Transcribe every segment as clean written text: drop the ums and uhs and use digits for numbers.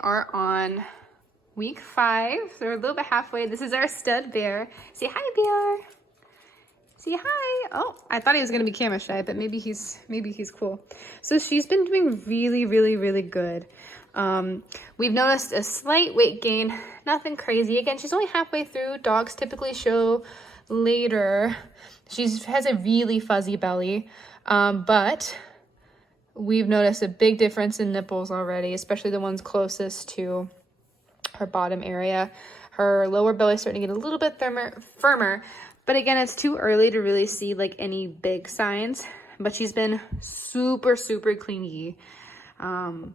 are on week 5. So we're a little bit halfway. This is our stud bear. Say hi, bear. Say hi. Oh, I thought he was gonna be camera shy, but maybe he's cool. So she's been doing really good. We've noticed a slight weight gain, nothing crazy. Again, she's only halfway through. Dogs typically show later. She has a really fuzzy belly, but we've noticed a big difference in nipples already, especially the ones closest to her bottom area. Her lower belly is starting to get a little bit firmer, but again, it's too early to really see like any big signs, but she's been super clingy. But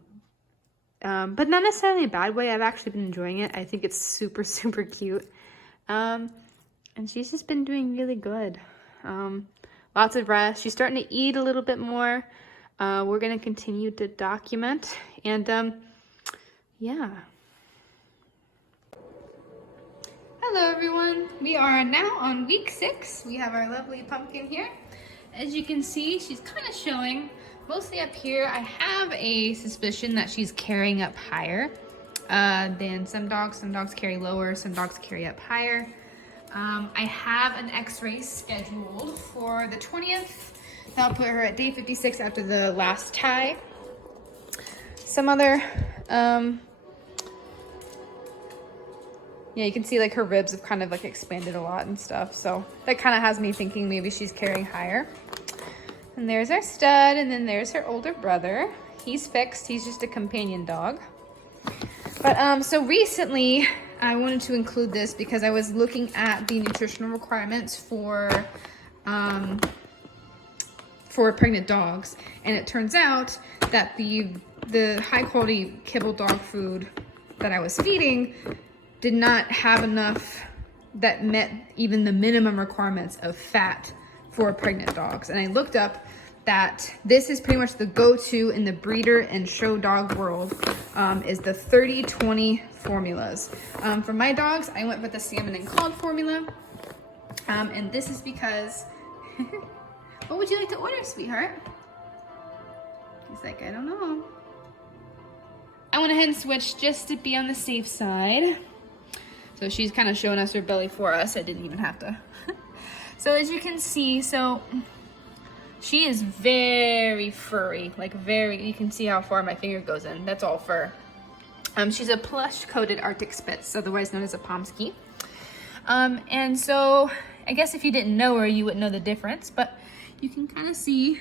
not necessarily a bad way. I've actually been enjoying it. I think it's super cute. And she's just been doing really good. Lots of rest. She's starting to eat a little bit more. We're going to continue to document, and yeah. Hello everyone, we are now on week 6. We have our lovely pumpkin here. As you can see, she's kind of showing mostly up here. I have a suspicion that she's carrying up higher than some dogs. Some dogs carry lower, some dogs carry up higher. I have an x-ray scheduled for the 20th. That'll put her at day 56 after the last tie. Some other, yeah, you can see like her ribs have kind of like expanded a lot and stuff. So that kind of has me thinking maybe she's carrying higher. And there's our stud, and then there's her older brother. He's fixed, he's just a companion dog. But so recently I wanted to include this because I was looking at the nutritional requirements for pregnant dogs, and it turns out that the high quality kibble dog food that I was feeding did not have enough that met even the minimum requirements of fat for pregnant dogs. And I looked up that this is pretty much the go-to in the breeder and show dog world, is the 30-20 formulas. For my dogs, I went with the salmon and cod formula, and this is because what would you like to order, sweetheart? He's like, I don't know. I went ahead and switched just to be on the safe side. So she's kind of showing us her belly for us. I didn't even have to. So as you can see, so she is very furry, like you can see how far my finger goes in. That's all fur. She's a plush coated Arctic Spitz, otherwise known as a Pomsky. And so I guess if you didn't know her, you wouldn't know the difference, but you can kind of see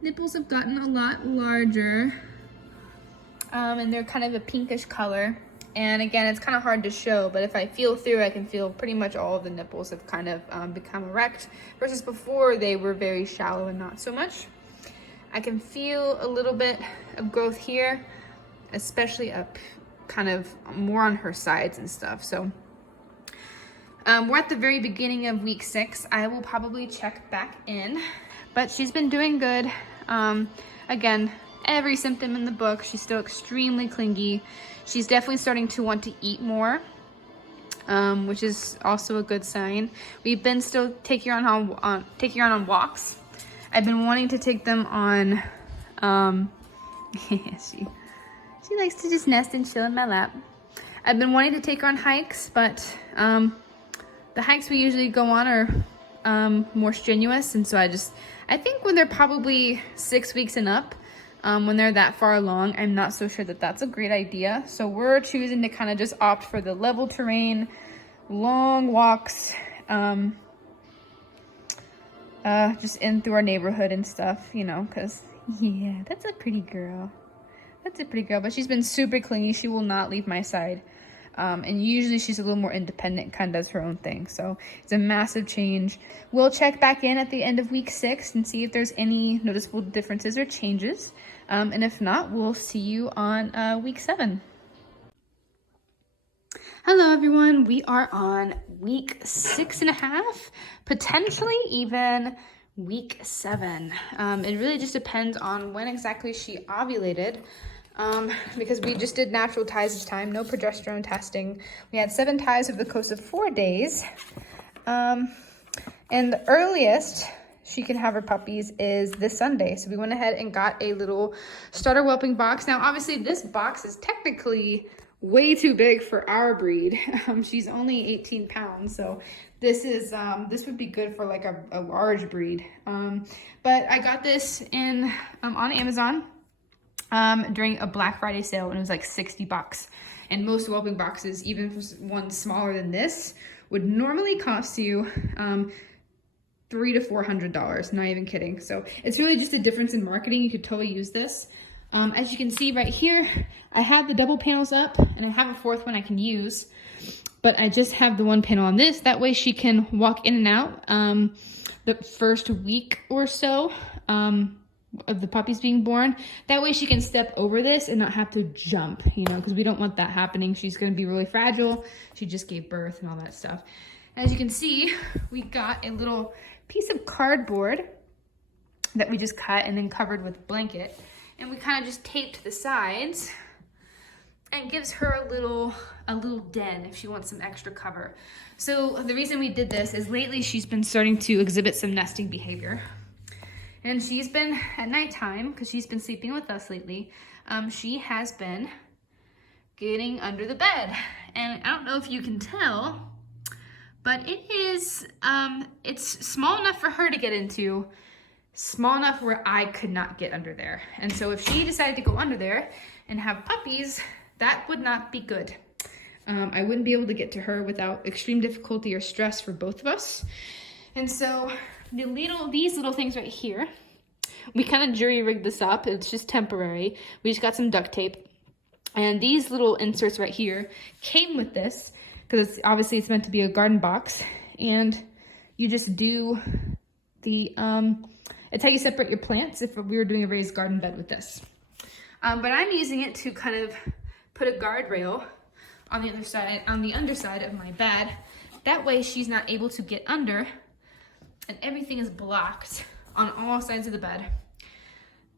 nipples have gotten a lot larger, and they're kind of a pinkish color. And again, it's kind of hard to show, but if I feel through, I can feel pretty much all of the nipples have kind of become erect, versus before they were very shallow and not so much. I can feel a little bit of growth here, especially up kind of more on her sides and stuff. So we're at the very beginning of week 6. I will probably check back in, but she's been doing good. Again, every symptom in the book. She's still extremely clingy. She's definitely starting to want to eat more, which is also a good sign. We've been still taking her on walks. I've been wanting to take them on. She likes to just nest and chill in my lap. I've been wanting to take her on hikes, but the hikes we usually go on are more strenuous, and so I think when they're probably 6 weeks and up, when they're that far along, I'm not so sure that that's a great idea. So we're choosing to kind of just opt for the level terrain, long walks, just in through our neighborhood and stuff, you know, because yeah, that's a pretty girl. That's a pretty girl, but she's been super clingy. She will not leave my side. And usually she's a little more independent, kind of does her own thing. So it's a massive change. We'll check back in at the end of week 6 and see if there's any noticeable differences or changes. And if not, we'll see you on week 7. Hello everyone, we are on week 6.5, potentially even week 7. It really just depends on when exactly she ovulated. Because we just did natural ties this time, no progesterone testing. We had 7 ties over the course of 4 days. And the earliest she can have her puppies is this Sunday. So we went ahead and got a little starter whelping box. Now, obviously this box is technically way too big for our breed. She's only 18 pounds. So this is, this would be good for like a large breed. But I got this in, on Amazon, during a Black Friday sale, and it was like 60 bucks. And most whelping boxes, even for one smaller than this, would normally cost you, $300 to $400, not even kidding. So it's really just a difference in marketing. You could totally use this. As you can see right here, I have the double panels up and I have a fourth one I can use, but I just have the one panel on this. That way she can walk in and out the first week or so of the puppies being born. That way she can step over this and not have to jump, you know, because we don't want that happening. She's going to be really fragile. She just gave birth and all that stuff. As you can see, we got a little piece of cardboard that we just cut and then covered with blanket. And we kind of just taped the sides, and gives her a little den if she wants some extra cover. So the reason we did this is lately she's been starting to exhibit some nesting behavior. And she's been, at nighttime, because she's been sleeping with us lately, she has been getting under the bed. And I don't know if you can tell, but it is, it's small enough for her to get into, small enough where I could not get under there. And so if she decided to go under there and have puppies, that would not be good. I wouldn't be able to get to her without extreme difficulty or stress for both of us. And so these little things right here, we kind of jury rigged this up. It's just temporary. We just got some duct tape. And these little inserts right here came with this, because obviously it's meant to be a garden box. And you just do the, it's how you separate your plants if we were doing a raised garden bed with this. But I'm using it to kind of put a guardrail on the other side, on the underside of my bed. That way she's not able to get under and everything is blocked on all sides of the bed.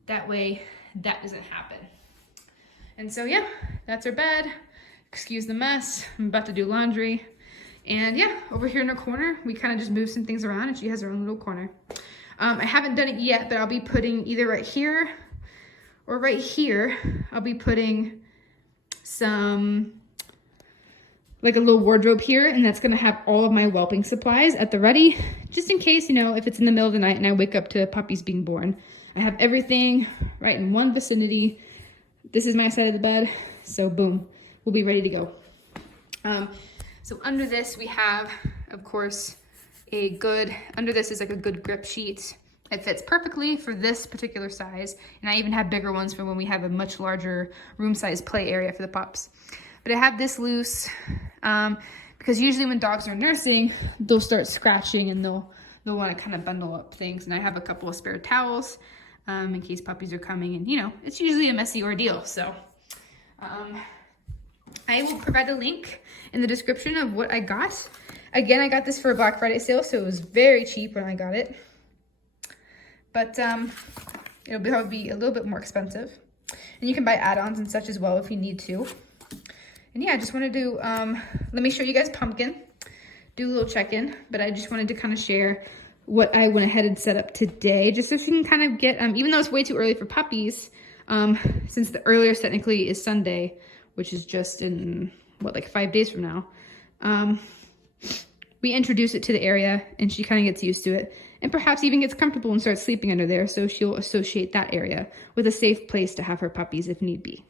That way that doesn't happen. And so yeah, that's her bed. Excuse the mess. I'm about to do laundry. And yeah, over here in her corner, we kind of just moved some things around and she has her own little corner. I haven't done it yet, but I'll be putting either right here or right here, I'll be putting some, like a little wardrobe here, and that's gonna have all of my whelping supplies at the ready, just in case, you know, if it's in the middle of the night and I wake up to puppies being born. I have everything right in one vicinity. This is my side of the bed, so boom, we'll be ready to go. So under this we have, of course, under this is like a good grip sheet. It fits perfectly for this particular size, and I even have bigger ones for when we have a much larger room size play area for the pups. But I have this loose because usually when dogs are nursing, they'll start scratching and they'll want to kind of bundle up things. And I have a couple of spare towels in case puppies are coming, and you know, it's usually a messy ordeal. So I will provide a link in the description of what I got. Again, I got this for a Black Friday sale, so it was very cheap when I got it. But it'll probably be a little bit more expensive. And you can buy add-ons and such as well if you need to. And yeah, I just wanted to, let me show you guys Pumpkin, do a little check-in, but I just wanted to kind of share what I went ahead and set up today, just so she can kind of get, even though it's way too early for puppies, since the earliest technically is Sunday, which is just in, what, like 5 days from now, we introduce it to the area and she kind of gets used to it and perhaps even gets comfortable and starts sleeping under there, so she'll associate that area with a safe place to have her puppies if need be.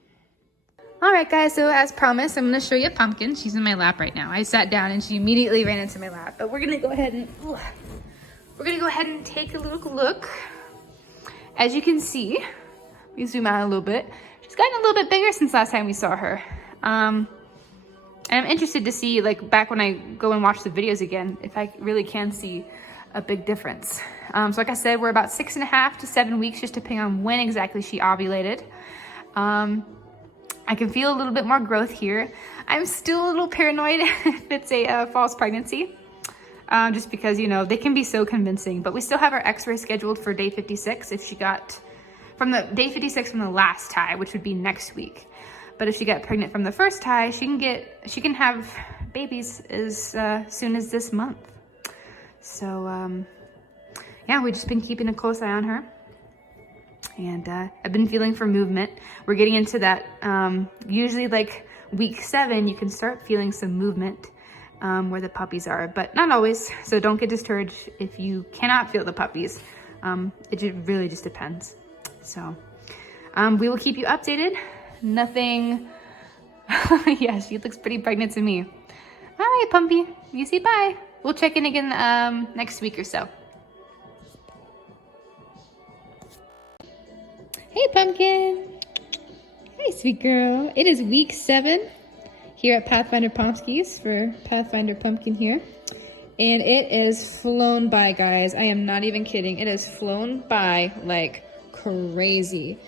All right, guys, so as promised, I'm going to show you Pumpkin. She's in my lap right now. I sat down and she immediately ran into my lap, but we're going to go ahead and take a look. As you can see, let me zoom out a little bit. She's gotten a little bit bigger since last time we saw her. And I'm interested to see, like, back when I go and watch the videos again, if I really can see a big difference. So like I said, we're about 6.5 to 7 weeks, just depending on when exactly she ovulated. I can feel a little bit more growth here. I'm still a little paranoid if it's a false pregnancy, just because, you know, they can be so convincing. But we still have our x-ray scheduled for day 56 if she got, from the day 56 from the last tie, which would be next week. But if she got pregnant from the first tie, she can have babies as soon as this month. So yeah, we've just been keeping a close eye on her. And I've been feeling for movement. We're getting into that, usually like week 7, you can start feeling some movement where the puppies are, but not always. So don't get discouraged if you cannot feel the puppies. Really just depends. So we will keep you updated. Nothing, yeah, she looks pretty pregnant to me. All right, Pumpy, you say bye. We'll check in again next week or so. Hey, Pumpkin. Hi, sweet girl. It is week 7 here at Pathfinder Pomskies for Pathfinder Pumpkin here. And it is flown by, guys. I am not even kidding. It has flown by like crazy.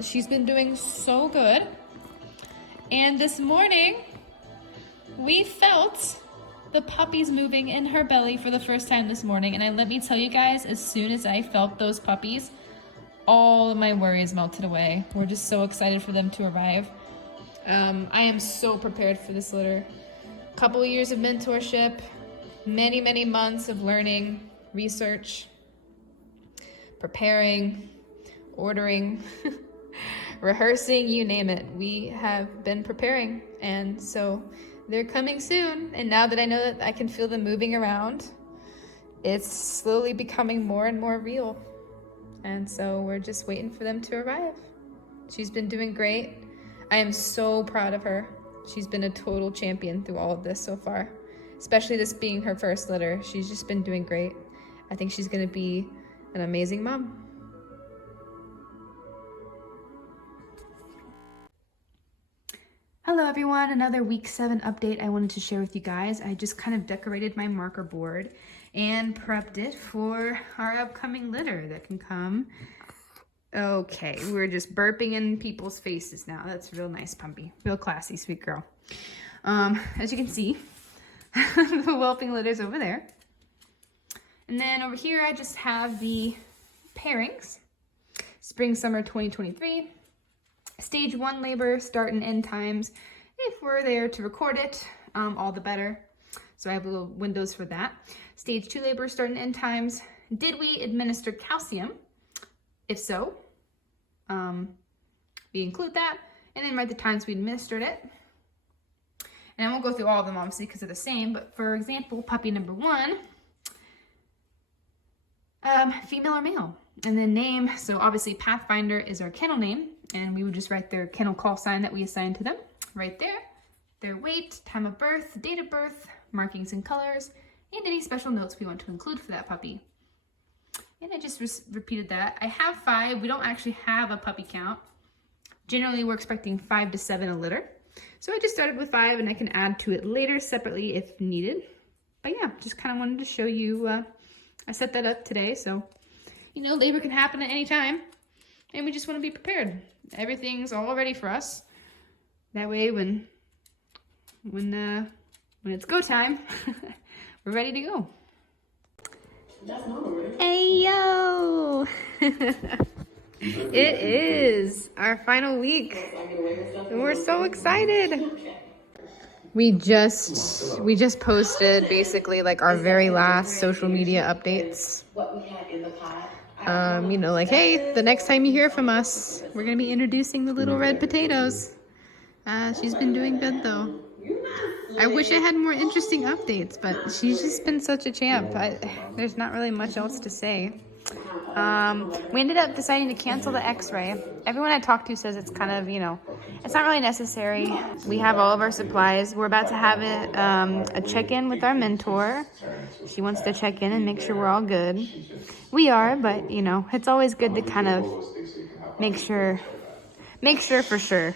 She's been doing so good. And this morning, we felt the puppies moving in her belly for the first time this morning. And let me tell you guys, as soon as I felt those puppies, all of my worries melted away. We're just so excited for them to arrive. I am so prepared for this litter. Couple years of mentorship, many months of learning, research, preparing, ordering, rehearsing, you name it. We have been preparing, and so they're coming soon. And now that I know that I can feel them moving around, it's slowly becoming more and more real. And so we're just waiting for them to arrive. She's been doing great. I am so proud of her. She's been a total champion through all of this so far, especially this being her first litter. She's just been doing great. I think she's gonna be an amazing mom. Hello everyone, another week 7 update I wanted to share with you guys. I just kind of decorated my marker board and prepped it for our upcoming litter that can come. Okay, we're just burping in people's faces now. That's real nice, Pumpy. Real classy, sweet girl. As you can see, the whelping litter's over there. And then over here, I just have the pairings. Spring, summer 2023. Stage 1 labor, start and end times. If we're there to record it, all the better. So I have little windows for that. Stage 2 labor, start and end times. Did we administer calcium? If so, we include that, and then write the times we administered it. And I won't go through all of them obviously because they're the same, but for example, puppy number 1, female or male, and then name. So obviously Pathfinder is our kennel name, and we would just write their kennel call sign that we assigned to them right there, their weight, time of birth, date of birth, markings and colors, and any special notes we want to include for that puppy. And I just repeated that. I have 5. We don't actually have a puppy count. Generally, we're expecting 5 to 7 a litter. So I just started with 5, and I can add to it later separately if needed. But yeah, just kind of wanted to show you, I set that up today. So, you know, labor can happen at any time, and we just want to be prepared. Everything's all ready for us. That way, when it's go time, we're ready to go. Hey yo! It is our final week, and we're so excited. We just posted basically like our very last social media updates. You know, like, hey, the next time you hear from us, we're gonna be introducing the little red potatoes. She's been doing good though. I wish I had more interesting updates, but she's just been such a champ. There's not really much else to say. We ended up deciding to cancel the x-ray. Everyone I talked to says it's kind of, you know, it's not really necessary. We have all of our supplies. We're about to have a check-in with our mentor. She wants to check in and make sure we're all good. We are, but, you know, it's always good to kind of make sure for sure,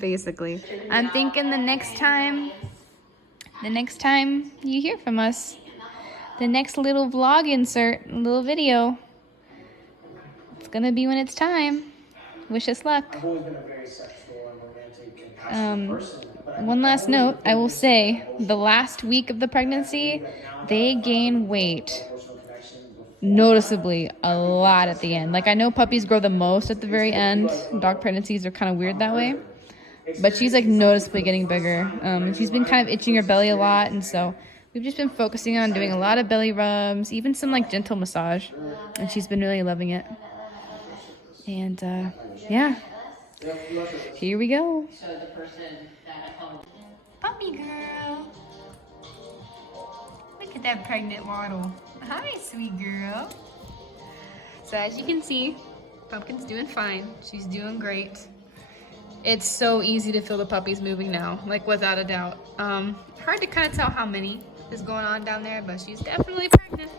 basically. I'm thinking the next time you hear from us, the next little vlog insert, little video, it's gonna be when it's time. Wish us luck. One last note, I will say, the last week of the pregnancy, they gain weight noticeably a lot at the end. Like, I know puppies grow the most at the very end. Dog pregnancies are kind of weird that way. But she's like noticeably getting bigger. She's been kind of itching her belly a lot, and so we've just been focusing on doing a lot of belly rubs, even some like gentle massage, and she's been really loving it. And yeah, here we go. Puppy girl. Look at that pregnant waddle. Hi, sweet girl. So as you can see, Pumpkin's doing fine. She's doing great. It's so easy to feel the puppies moving now, like without a doubt. Hard to kind of tell how many is going on down there, but she's definitely pregnant.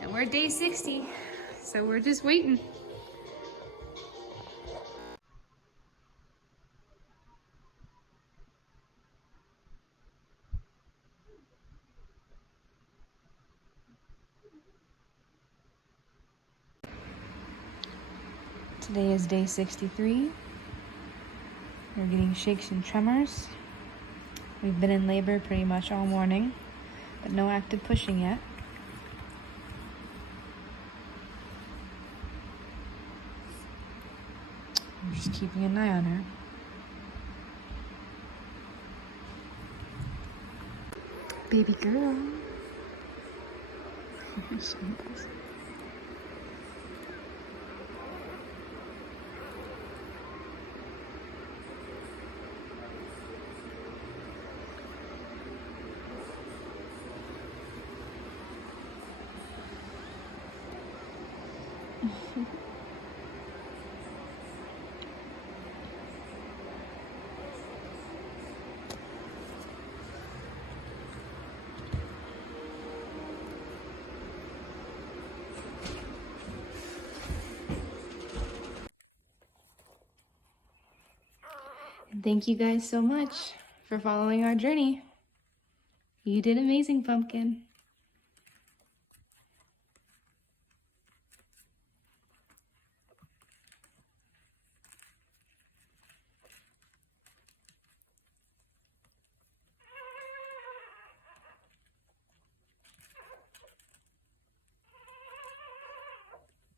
And we're day 60, so we're just waiting. Today is day 63. We're getting shakes and tremors. We've been in labor pretty much all morning, but no active pushing yet. We're just keeping an eye on her. Baby girl. Thank you guys so much for following our journey. You did amazing, Pumpkin.